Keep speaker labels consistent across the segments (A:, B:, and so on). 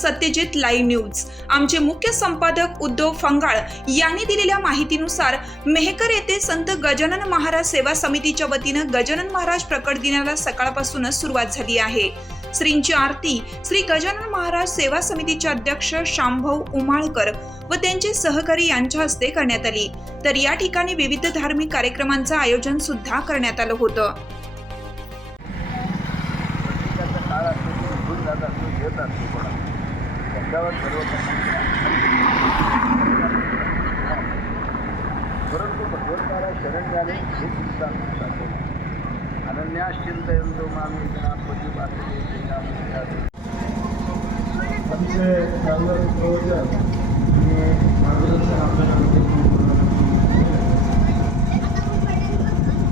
A: Satyajit live news. आमचे मुख्य संपादक उद्धव फंगाळ यांनी दिलेल्या माहितीनुसार मेहकर येथे संत गजानन महाराज सेवा समितीच्या वतीनं गजानन महाराज प्रकट दिनाला सकाळपासूनच सुरुवात झाली आहे. श्रींची आरती श्री गजानन महाराज सेवा समितीचे अध्यक्ष शांभव उमाळकर व त्यांचे सहकारी यांच्या हस्ते करण्यात आली. तर या ठिकाणी विविध धार्मिक कार्यक्रमांचं आयोजन सुद्धा करण्यात आलं होतं.
B: त्याचा काळ असतो तो घेत असतो कोणा त्याच्यावर परंतु भगवंताला शरण झाले हे चिंता अनन्याश्चिंत अनन्याश्चिंतयंतो मामी गणापती बासुदेव
C: आमचे चांगलं प्रवचन आणि मार्गदर्शन आपल्याला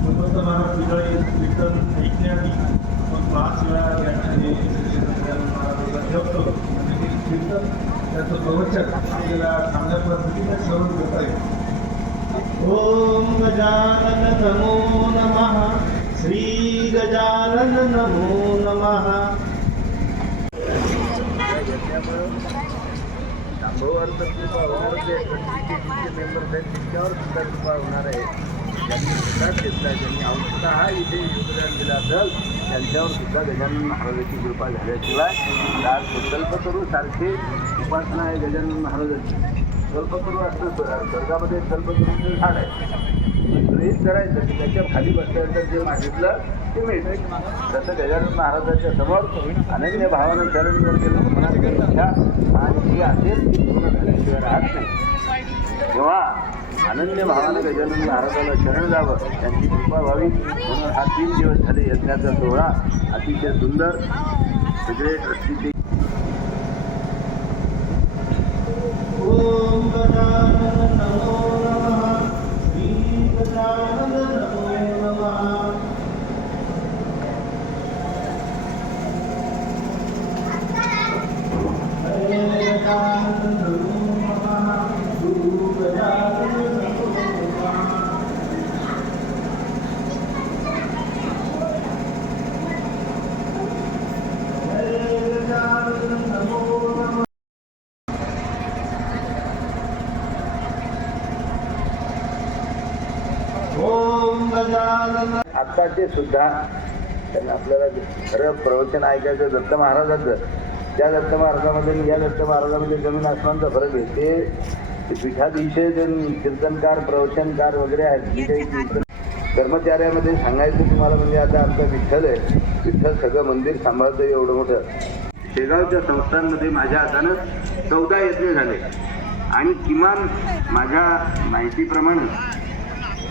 C: भगवंत महाराज पितळी कीर्तन ऐकण्याआधी आपण पाच वेळा या ठिकाणी महाराजांना ठेवतो आणि ते कीर्तन त्याचं प्रवचन आपल्याला चांगल्या पद्धतीने श्रवण करता येईल. ओम गजानन नमो नमः. श्री गजानन नमो नमः.
B: शांभवावर तर कृपा होणारच आहे. पण मेंबर्स आहेत त्यांच्यावर सुद्धा कृपा होणार आहे. ज्यांनी सुद्धा घेतला ज्यांनी अंशतः इथे योगदान दिलं असेल. त्यांच्यावर सुद्धा गजानन महाराजाची कृपा झाल्याशिवाय आज कल्पतरू सारखे उपासना आहे गजानन महाराजांची. कल्पतरू असतं स्व- स्वर्गामध्ये कल्पतरूचं झाड आहे. प्रेरित करायचं की त्याच्याखाली बसल्यानंतर जे मागितलं ते मिळतं तसं गजानन महाराजाच्या समोर अनन्य भावानं शरण जर केलं तर मनात आणि ती असेल ती पूर्ण झाल्याशिवाय राहत नाही. अनन्य भावानं गजानन महाराजाला शरण जावं त्यांची कृपा व्हावी. म्हणून हा तीन दिवस झाले यज्ञाचा सोहळा. अतिशय सुंदर. सगळे ट्रस्टीचे
C: Thank you नमो नमः श्री गजानन नमो नमः हरे गजानन नमो नमः गुरु गजानन नमो नमः हरे गजानन नमो नमः ओम
B: आत्ताचे सुद्धा त्यांना आपल्याला खरं प्रवचन ऐकायचं दत्त महाराजाचं. त्या दत्त महाराजामध्ये या दत्त महाराजामध्ये जमीन आसमानचा फरक आहे. ते ते पीठाधीशे जे कीर्तनकार प्रवचनकार वगैरे आहेत. जे काही कीर्तन कर्मचाऱ्यामध्ये सांगायचं तुम्हाला म्हणजे आता आमचा विठ्ठल आहे. विठ्ठल सगळं मंदिर सांभाळतं एवढं मोठं. शेगावच्या संस्थांमध्ये माझ्या हातानं चौदा यज्ञ झाले. आणि किमान माझ्या माहितीप्रमाणे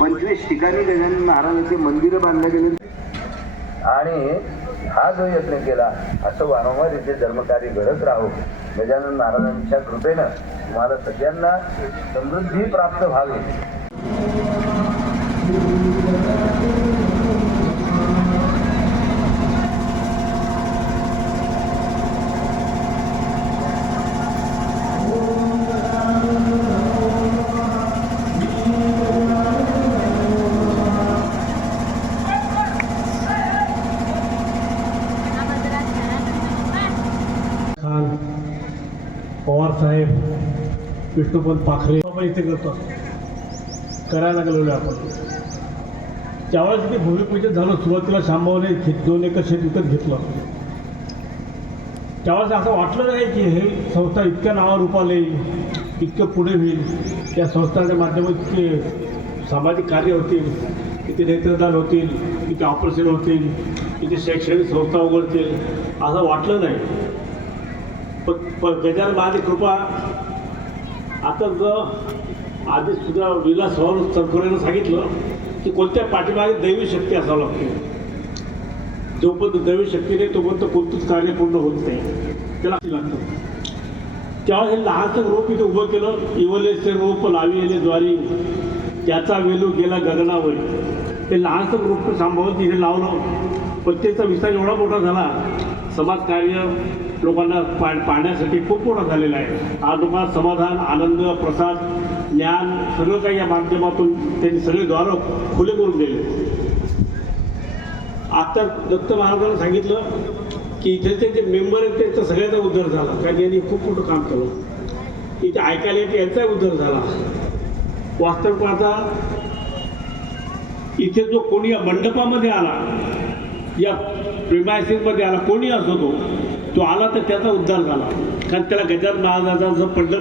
B: पंचवीस ठिकाणी गजानन महाराजाचे मंदिरं बांधले गेले. आणि हा जो यत्न केला असं वारंवार इथे धर्मकार्य घडत राहो. गजानन महाराजांच्या कृपेनं तुम्हाला सगळ्यांना समृद्धी प्राप्त व्हावी.
C: पवार साहेब विष्णुपंत पाखरे आपण इथे करतो. करायला लागलेलो आपण. त्यावेळेस ते भूमिपूजन झालं सुरुवातीला शांभावने दोन एकर शेत विकत घेतलं. त्यावेळेस असं वाटलं नाही की हे संस्था इतक्या नावारूपाला येईल इतकं पुढे होईल. त्या संस्थांच्या माध्यमात इतके सामाजिक कार्य होतील इथे नेत्रदान होतील इथे ऑपरेशन होतील इथे शैक्षणिक संस्था उघडतील असं वाटलं नाही. गजानन महाराज कृपा. आता जर आधी सुद्धा विलास सवाल तनखोरेनं सांगितलं की कोणत्या पाठीमागे दैवी शक्ती असावं लागते. जोपर्यंत दैवी शक्ती नाही तोपर्यंत कोणतंच कार्य पूर्ण होत नाही. त्याला लागतं. तेव्हा हे लहानसं रोप इथे उभं केलं इवलेचे रोप लाविले ज्वारी त्याचा वेलू गेला गगनावर. ते लहानसं रोप सांभाळून तिथे लावलं. पण त्याचा विस्तार एवढा मोठा झाला समाजकार्य लोकांना पा पाहण्यासाठी खूप मोठा झालेला आहे. आज लोकांना समाधान आनंद प्रसाद ज्ञान सगळं काही या माध्यमातून त्यांनी सगळे द्वार खुले करून दिले. आता दत्त महाराजांनी सांगितलं की की इथे जे मेंबर आहेत त्यांचा सगळ्याचा उद्धार झाला. कारण यांनी खूप मोठं काम केलं. इथे ऐकायला येते यांचाही उद्धार झाला. वास्तव पाहता इथे जो कोणी या मंडपामध्ये आला या प्रिमायसिसमध्ये आला कोणी असो तो तो आला तर त्याचा उद्धार झाला. कारण त्याला गजानन महाराजांचं पंढरपूर